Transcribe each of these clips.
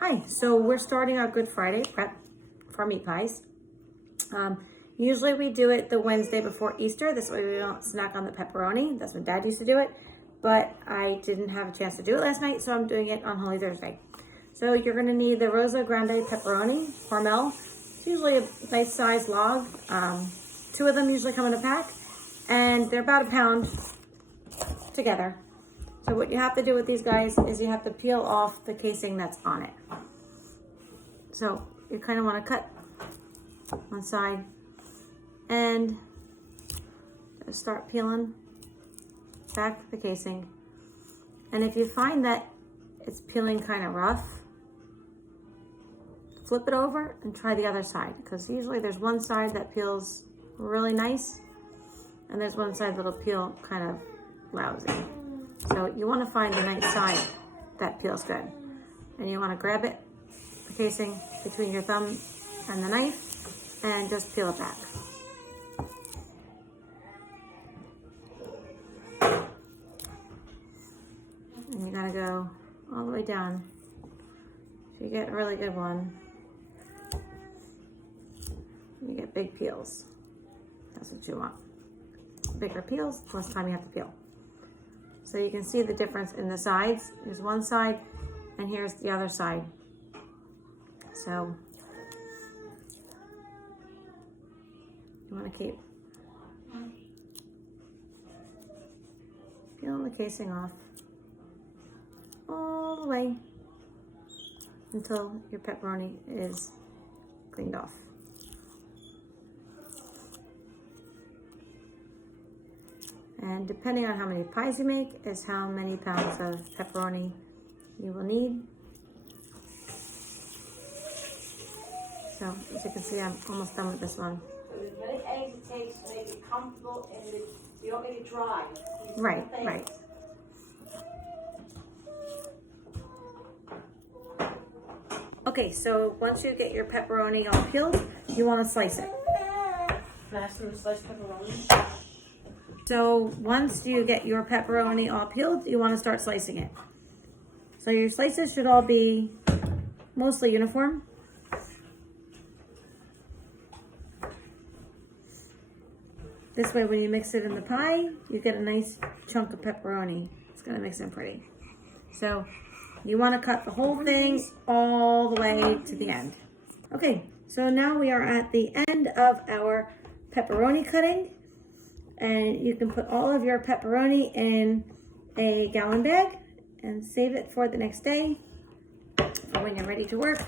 Hi, so we're starting our Good Friday prep for meat pies. Usually we do it the Wednesday before Easter. This way we don't snack on the pepperoni. That's when Dad used to do it, but I didn't have a chance to do it last night, so I'm doing it on Holy Thursday. So you're gonna need the Rosa Grande pepperoni, Hormel. It's usually a nice size log. 2 of them usually come in a pack, and they're about a pound together. So what you have to do with these guys is you have to peel off the casing that's on it. So you kind of want to cut one side and start peeling back the casing. And if you find that it's peeling kind of rough, flip it over and try the other side, because usually there's one side that peels really nice and there's one side that'll peel kind of lousy. So you want to find the nice side that peels good, and you want to grab it, the casing, between your thumb and the knife, and just peel it back. And you gotta go all the way down. If you get a really good one, you get big peels. That's what you want. Bigger peels, the less time you have to peel. So you can see the difference in the sides. Here's one side and here's the other side. So you want to keep peeling the casing off all the way until your pepperoni is cleaned off. And depending on how many pies you make is how many pounds of pepperoni you will need. So as you can see, I'm almost done with this one. So as many eggs it takes to make it comfortable and you don't make it dry. Right, right. Okay, so once you get your pepperoni all peeled, you want to slice it. Smash some sliced pepperoni. So once you get your pepperoni all peeled, you want to start slicing it. So your slices should all be mostly uniform. This way when you mix it in the pie, you get a nice chunk of pepperoni. It's gonna mix in pretty. So you want to cut the whole thing all the way to the end. Okay, so now we are at the end of our pepperoni cutting. And you can put all of your pepperoni in a gallon bag and save it for the next day for when you're ready to work.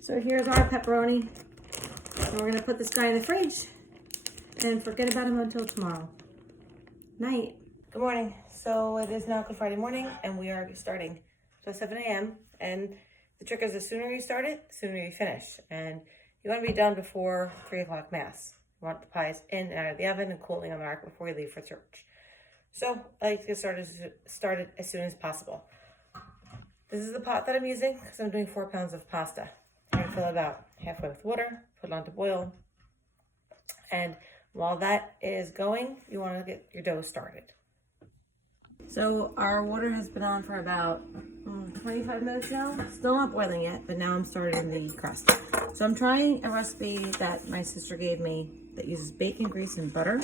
So here's our pepperoni. And we're gonna put this guy in the fridge and forget about him until tomorrow. Night. Good morning. So it is now Good Friday morning and we are starting. So 7 a.m. And the trick is the sooner you start it, the sooner you finish. And you wanna be done before 3 o'clock mass. You want the pies in and out of the oven and cooling on the rack before you leave for church. So I like to get started as soon as possible. This is the pot that I'm using because I'm doing 4 pounds of pasta. I'm gonna fill it about halfway with water, put it on to boil. And while that is going, you wanna get your dough started. So our water has been on for about 25 minutes now. Still not boiling yet, but now I'm starting the crust. So I'm trying a recipe that my sister gave me that uses bacon grease and butter,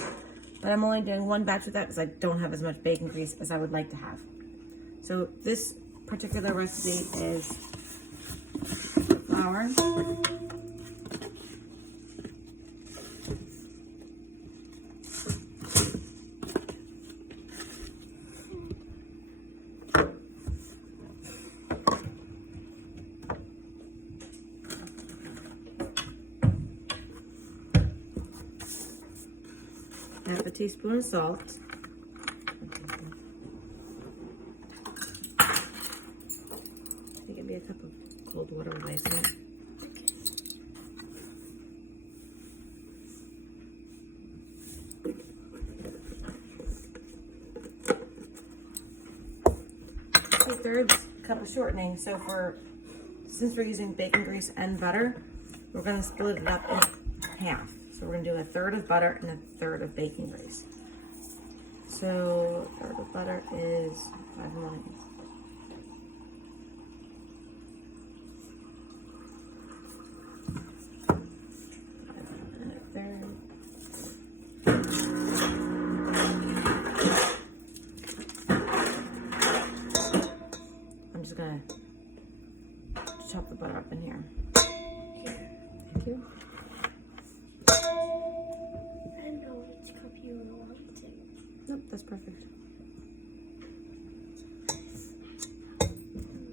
but I'm only doing 1 batch of that because I don't have as much bacon grease as I would like to have. So this particular recipe is flour, half a teaspoon of salt, I think it'd be a cup of cold water with ice in it. Two-thirds cup of shortening. So since we're using bacon grease and butter, we're going to split it up in half. So we're gonna do 1/3 of butter and 1/3 of bacon grease. So 1/3 of butter is 5 milligrams. chop the butter up in here. Thank you. I don't know which cup you want to. Nope, that's perfect.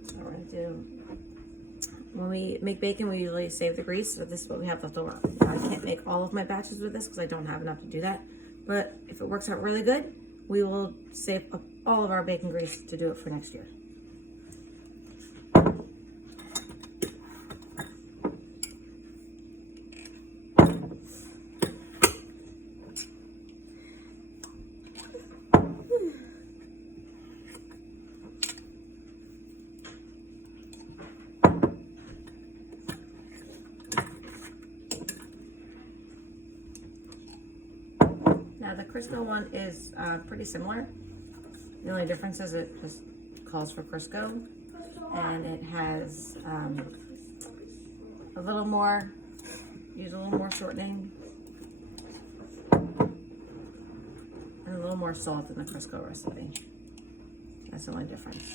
So we're gonna do, when we make bacon, we usually save the grease, so this is what we have left over. Now, I can't make all of my batches with this because I don't have enough to do that. But if it works out really good, we will save up all of our bacon grease to do it for next year. Now the Crisco one is pretty similar. The only difference is it just calls for Crisco, and it has a little more, use a little more shortening, and a little more salt in the Crisco recipe. That's the only difference.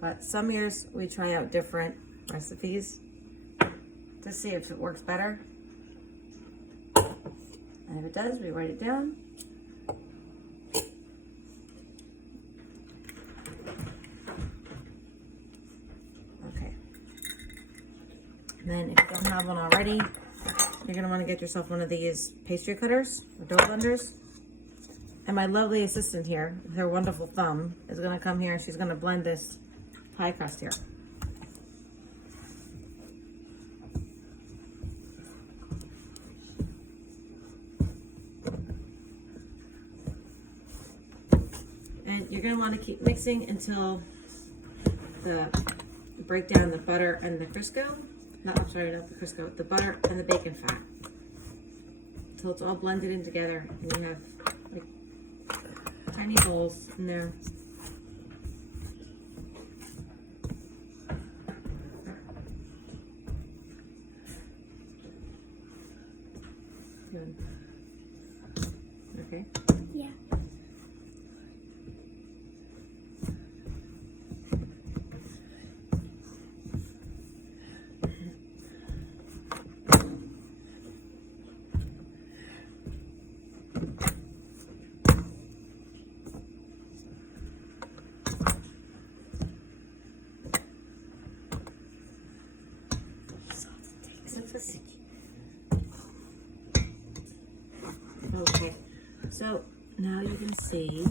But some years we try out different recipes to see if it works better. And if it does, we write it down. Okay. And then if you don't have one already, you're gonna wanna get yourself one of these pastry cutters or dough blenders. And my lovely assistant here, with her wonderful thumb, is gonna come here and she's gonna blend this pie crust here. And you're gonna wanna keep mixing until break down the butter and the Crisco. Not the Crisco, the butter and the bacon fat. Until it's all blended in together and you have like tiny bowls in there. Good. Okay. Yeah. Okay, so now you can see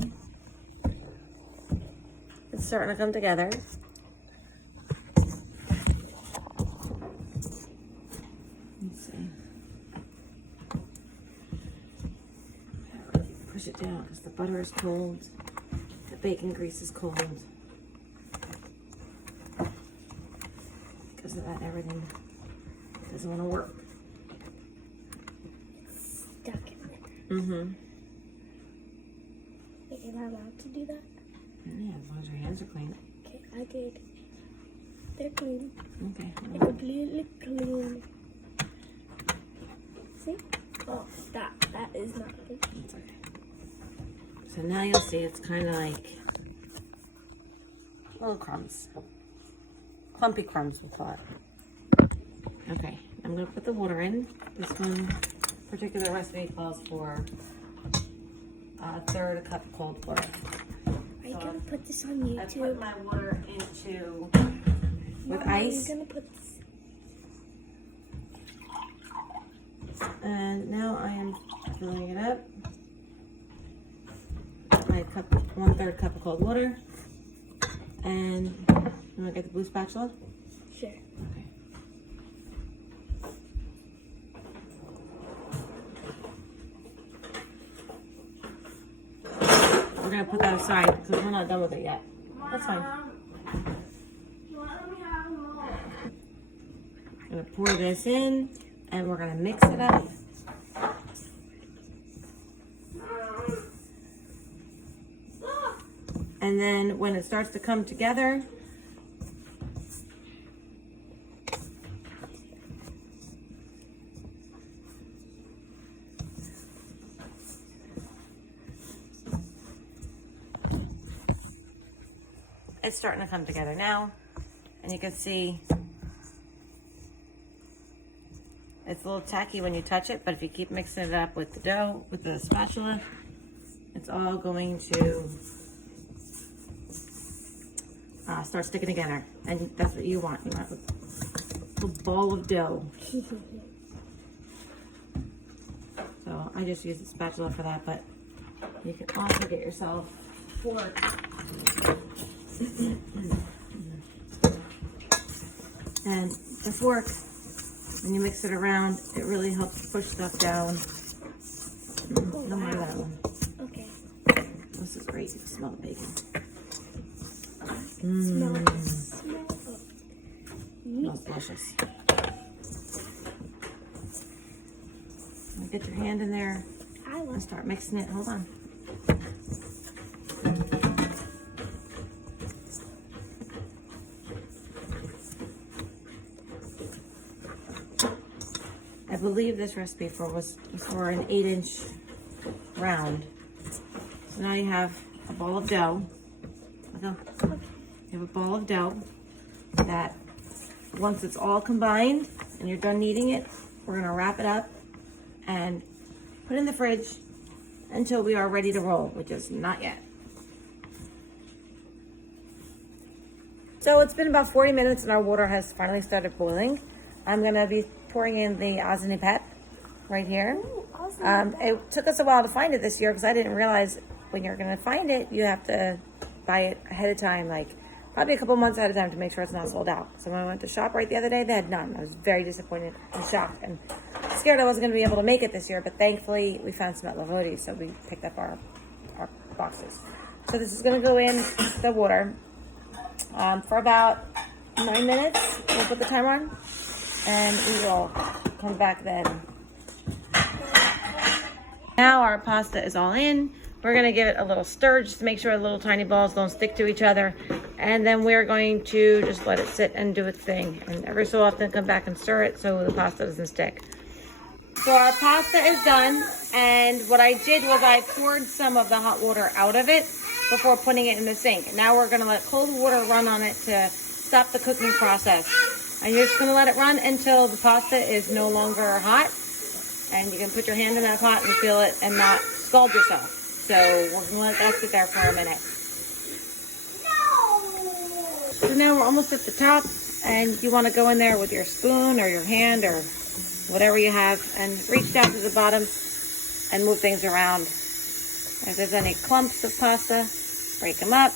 it's starting to come together. Let's see. Push it down because the butter is cold, the bacon grease is cold. Because of that, everything doesn't want to work. Stuck in there. Mm-hmm. Wait, am I allowed to do that? Yeah, as long as your hands are clean. Okay, I did. They're clean. Okay. They're completely clean. See? Oh, that is not good. It's okay. So now you'll see it's kind of like little crumbs. Clumpy crumbs, we'll call it. Okay, I'm going to put the water in. This one particular recipe calls for a third cup cold water. Are you going to put this on I put YouTube? my water into with Mama, ice. Are you going to put this? And now I am filling it up. My cup, 1/3 cup of cold water. And you want to get the blue spatula? Sure. Okay. We're gonna put that aside because we're not done with it yet. That's fine. I'm gonna pour this in and we're gonna mix it up. And then when it starts to come together, it's starting to come together now. And you can see it's a little tacky when you touch it, but if you keep mixing it up with the dough, with the spatula, it's all going to start sticking together. And that's what you want. You want a little ball of dough. So I just use the spatula for that, but you can also get yourself a fork. And the fork, when you mix it around, it really helps push stuff down. No more of that one. Okay. This is great. You can smell the bacon. Smell it. Smells delicious. Get your hand in there and start mixing it. Hold on. I believe this recipe was for an 8-inch round. So now you have a ball of dough. You have a ball of dough that once it's all combined and you're done kneading it, we're gonna wrap it up and put it in the fridge until we are ready to roll, which is not yet. So it's been about 40 minutes and our water has finally started boiling. I'm gonna be pouring in the acini pep right here. Ooh, awesome. It took us a while to find it this year because I didn't realize when you're gonna find it, you have to buy it ahead of time, like probably a couple months ahead of time to make sure it's not sold out. So when I went to ShopRite the other day, they had none. I was very disappointed and shocked and scared I wasn't going to be able to make it this year, but thankfully we found some at Lavoti, so we picked up our boxes. So this is going to go in the water for about 9 minutes. We'll put the timer on, and we will come back then. Now our pasta is all in. We're going to give it a little stir just to make sure the little tiny balls don't stick to each other. And then we're going to just let it sit and do its thing. And every so often come back and stir it so the pasta doesn't stick. So our pasta is done. And what I did was I poured some of the hot water out of it before putting it in the sink. Now we're going to let cold water run on it to stop the cooking process. And you're just going to let it run until the pasta is no longer hot. And you can put your hand in that pot and feel it and not scald yourself. So we're going to let that sit there for a minute. So now we're almost at the top, and you want to go in there with your spoon or your hand or whatever you have and reach down to the bottom and move things around. If there's any clumps of pasta, break them up.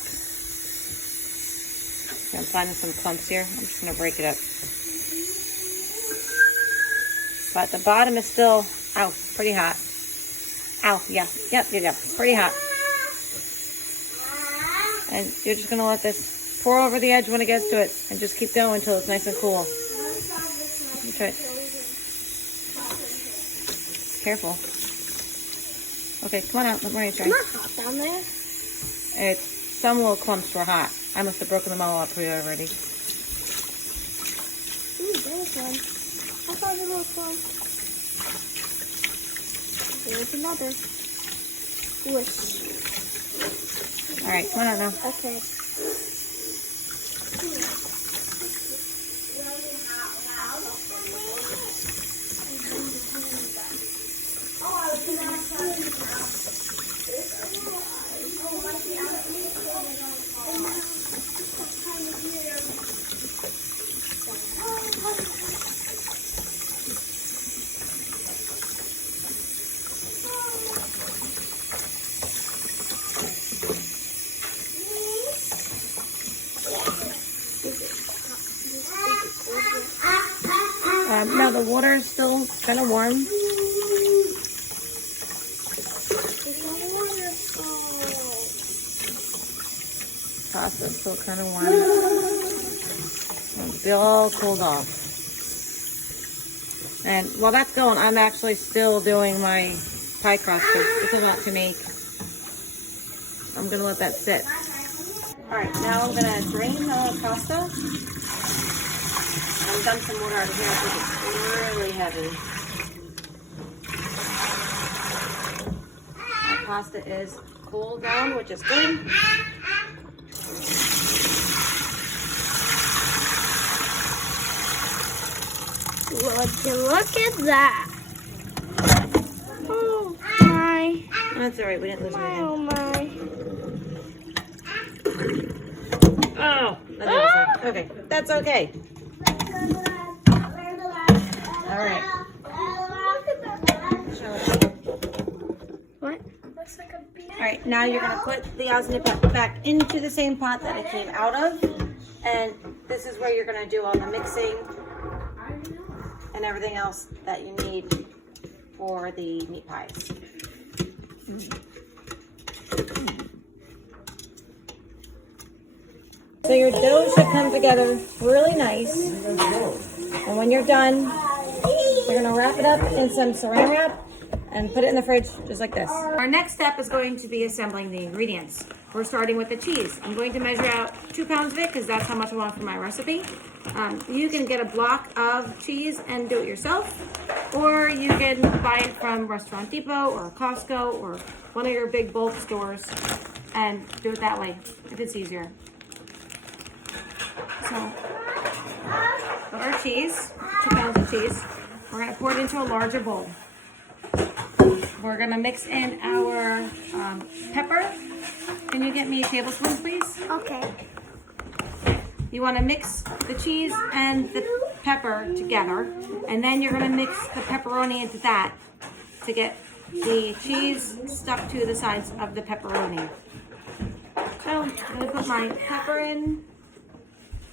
I'm finding some clumps here. I'm just going to break it up. But the bottom is still, pretty hot. Yep, pretty hot. And you're just gonna let this pour over the edge when it gets to it, and just keep going until it's nice and cool. Let me try it. Careful. Okay, come on out. Let me try. It's not hot down there. Some little clumps were hot. I must have broken them all up for you already. Ooh, there's one. I saw the little clump. There's another. Whoosh. All right, come on out now. Okay. Now the water is still kind of warm. It's wonderful. Pasta's still kind of warm. It'll be all cooled off. And while that's going, I'm actually still doing my pie crust. It's a lot to make. I'm gonna let that sit. All right, now I'm gonna drain the pasta. I've done some water out of here because it's really heavy. My pasta is cooled down, which is good. Look at that. Oh my. That's all right. We didn't lose anything. Oh my. Oh, that didn't work. Okay, that's okay. All right. What? Looks like a bee. All right, now you're gonna put the acini pepper back into the same pot that it came out of, and this is where you're gonna do all the mixing and everything else that you need for the meat pies. So your dough should come together really nice, and when you're done, you're gonna wrap it up in some saran wrap and put it in the fridge just like this. Our next step is going to be assembling the ingredients. We're starting with the cheese. I'm going to measure out 2 pounds of it because that's how much I want for my recipe. You can get a block of cheese and do it yourself, or you can buy it from Restaurant Depot or Costco or one of your big bulk stores and do it that way if it's easier. So, put our cheese, 2 pounds of cheese. We're gonna pour it into a larger bowl. We're gonna mix in our pepper. Can you get me a tablespoon, please? Okay. You wanna mix the cheese and the pepper together, and then you're gonna mix the pepperoni into that to get the cheese stuck to the sides of the pepperoni. So, I'm gonna put my pepper in.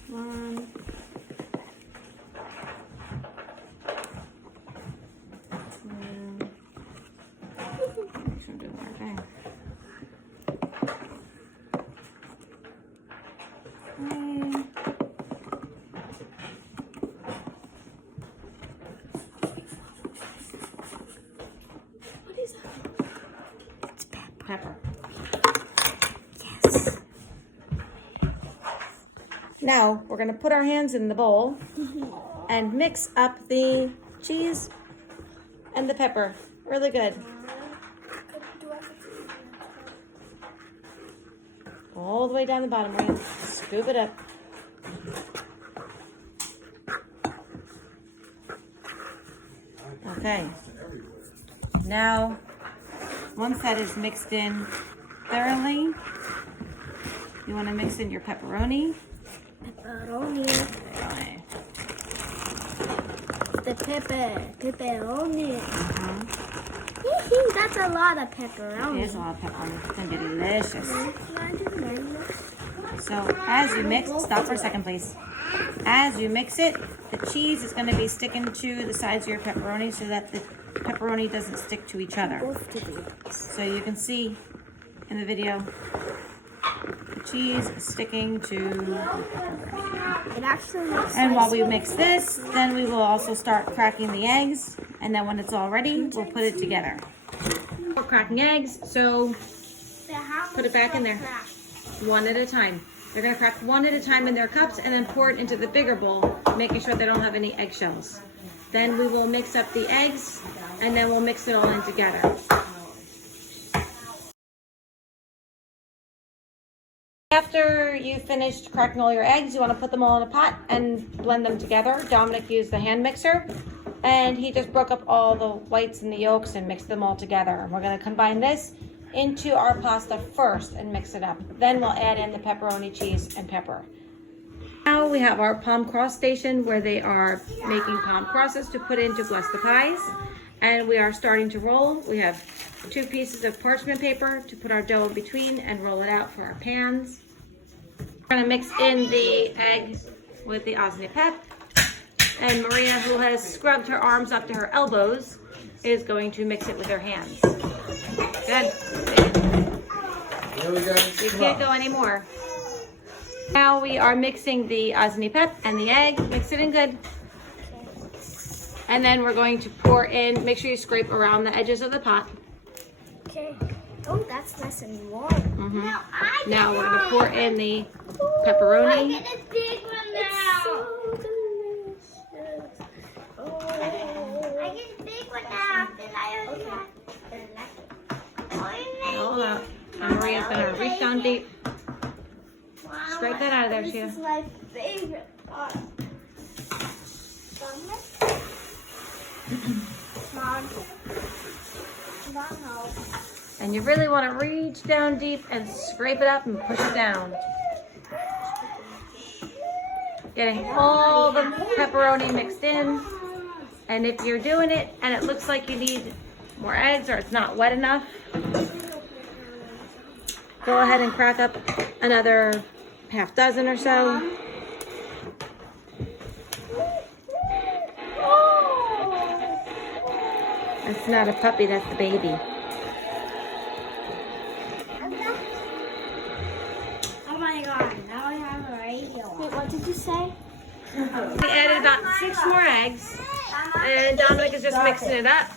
1. What is that? It's Pepper. Yes. Now we're gonna put our hands in the bowl and mix up the cheese and the pepper. Really good. All the way down the bottom, Ryan. Scoop it up. Okay. Now, once that is mixed in thoroughly, you want to mix in your pepperoni. Pepperoni. The pepperoni. That's a lot of pepperoni. It is a lot of pepperoni. It's going to be delicious. So as you mix, stop for a second, please. As you mix it, the cheese is going to be sticking to the sides of your pepperoni so that the pepperoni doesn't stick to each other. So you can see in the video, the cheese is sticking to the pepperoni. It actually looks And while we mix this, then we will also start cracking the eggs. And then when it's all ready, we'll put it together. We're cracking eggs, so put it back in there. One at a time. They're gonna crack one at a time in their cups and then pour it into the bigger bowl, making sure they don't have any eggshells. Then we will mix up the eggs and then we'll mix it all in together. After you've finished cracking all your eggs, you wanna put them all in a pot and blend them together. Dominic used the hand mixer and he just broke up all the whites and the yolks and mixed them all together. We're gonna combine this into our pasta first and mix it up. Then we'll add in the pepperoni, cheese, and pepper. Now we have our palm cross station where they are making palm crosses to put in to bless the pies. And we are starting to roll. We have 2 pieces of parchment paper to put our dough in between and roll it out for our pans. We're gonna mix in the egg with the acini pep. And Maria, who has scrubbed her arms up to her elbows, is going to mix it with her hands. Good. There we go. You can't go anymore. Now we are mixing the acini pep and the egg. Mix it in good. And then we're going to pour in, make sure you scrape around the edges of the pot. Okay. Oh, that's nice and warm. Now we're going to pour in the pepperoni. I get a big one now. So delicious. I get a big one now. Hold up. And Maria's going to reach down deep. Scrape that out of there, Shia. This is my favorite part. Mom. Mom, help. And you really want to reach down deep and scrape it up and push it down. Getting all the pepperoni mixed in. And if you're doing it and it looks like you need more eggs or it's not wet enough, go ahead and crack up another half dozen or so. That's not a puppy, that's the baby. Oh my god, now I have a radio. Wait, what did you say? We added about 6 more eggs, and Dominic is just mixing it up.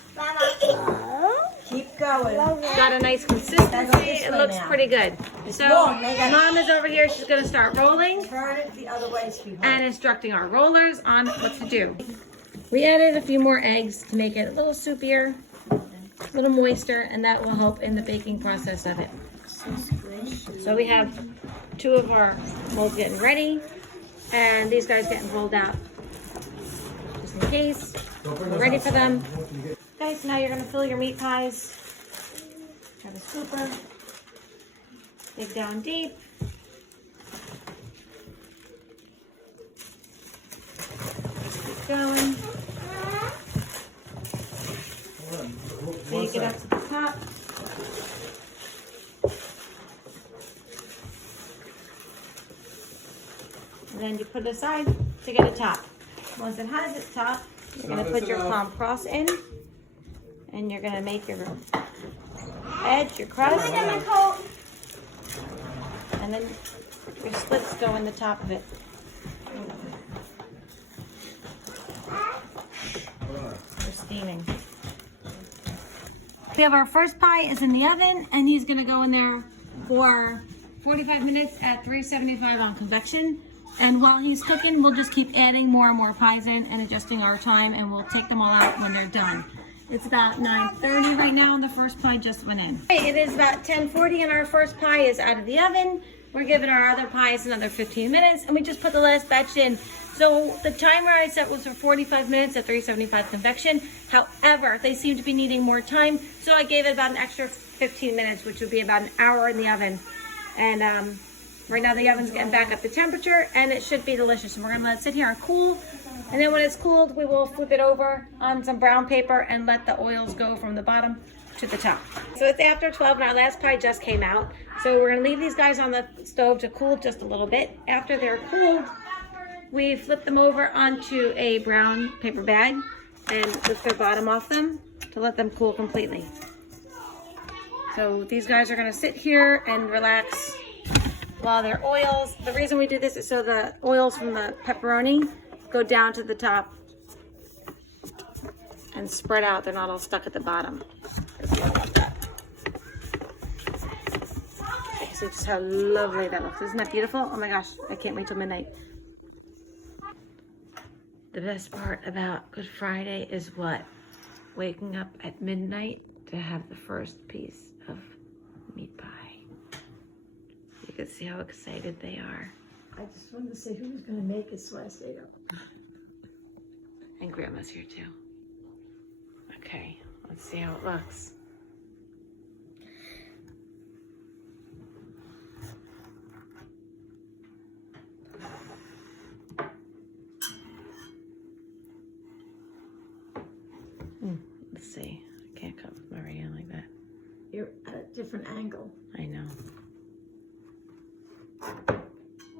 Keep going. Got a nice consistency. It looks pretty good. So Mom is over here. She's going to start rolling Turn it the other way, sweetheart. and instructing our rollers on what to do. We added a few more eggs to make it a little soupier, a little moister, and that will help in the baking process of it. So we have 2 of our molds getting ready, and these guys getting rolled out just in case. We're ready for them. Okay, so now you're going to fill your meat pies. Have a scooper. Dig down deep. Just keep going. So you get up to the top. And then you put it aside to get a top. Once it has its top, you're going to put your palm cross in. And you're going to make your edge, your crust. And then your slits go in the top of it. We're steaming. We have our first pie is in the oven, and he's going to go in there for 45 minutes at 375 on convection. And while he's cooking, we'll just keep adding more and more pies in and adjusting our time, and we'll take them all out when they're done. It's about 9:30 right now, and the first pie just went in. Okay, it is about 10:40, and our first pie is out of the oven. We're giving our other pies another 15 minutes, and we just put the last batch in. So the timer I set was for 45 minutes at 375 convection. However, they seem to be needing more time, so I gave it about an extra 15 minutes, which would be about an hour in the oven. And right now the oven's getting back up to temperature, and it should be delicious. And we're gonna let it sit here and cool. And then when it's cooled, we will flip it over on some brown paper and let the oils go from the bottom to the top. So it's after 12 and our last pie just came out. So we're gonna leave these guys on the stove to cool just a little bit. After they're cooled, we flip them over onto a brown paper bag and lift their bottom off them to let them cool completely. So these guys are gonna sit here and relax while their oils, the reason we do this is so the oils from the pepperoni go down to the top and spread out. They're not all stuck at the bottom. See just how lovely that looks. Isn't that beautiful? Oh my gosh, I can't wait till midnight. The best part about Good Friday is what? Waking up at midnight to have the first piece of meat pie. You can see how excited they are. I just wanted to say who was going to make it, so I stayed up. And Grandma's here too. Okay, let's see how it looks. Let's see. I can't cut with my right hand like that. You're at a different angle. I know.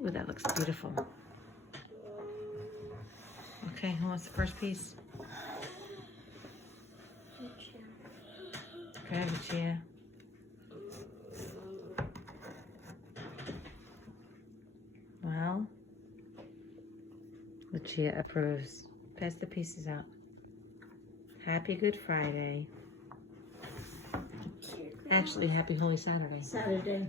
Ooh, that looks beautiful. Okay, who wants the first piece? Grab it, Chia. Well, Lucia approves. Pass the pieces out. Happy Good Friday. Actually, happy Holy Saturday. Saturday.